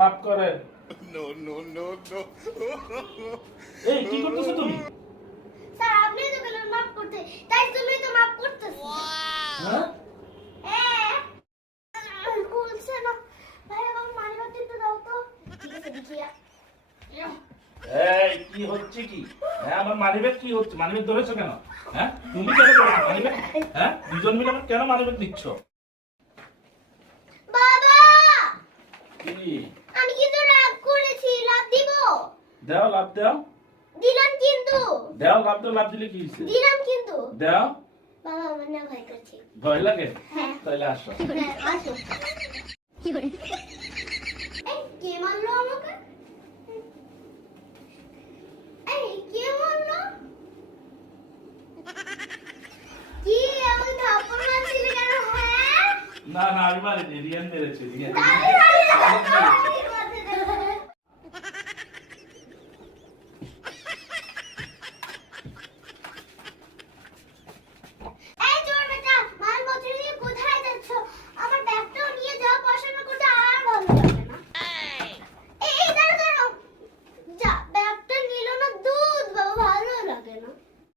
মাফ করেন। No, no, no, no. এই কি করতেছো তুমি? স্যার আপনি তো বললেন মাফ করতে। তাই তুমি তো মাফ করতেছো। হ্যাঁ? এ খুলছে না। ভাই আমার ব্যাগটা একটু দাও তো। ঠিক আছে দেখি এই কি হচ্ছে কি? হ্যাঁ আমার মানিব্যাগ কি হচ্ছে? মানিব্যাগ ধরেছো কেন? হ্যাঁ? তুমি কেন মানিব্যাগ? হ্যাঁ? দুজন মিলে কেন মানিব্যাগ নিচ্ছ বাবা! কি আমি কিন্তু রাগ করেছি লাভ দিব দেও লাভ দেও দিলাম কিন্তু। দেও লাভ দেও লাভ দিলে কি হয়েছে? দিলাম কিন্তু। দেও বাবা আমার না ভয় করছে। ভয় লাগে? হ্যাঁ। তাহলে আসো। আসো। এই, কে আমাকে? এই কে মারলো? কি আমি থাপ্পড় মারছিলে কেন? হ্যাঁ? না না আমি মারিনি রিয়ান মেরেছে রিয়ান।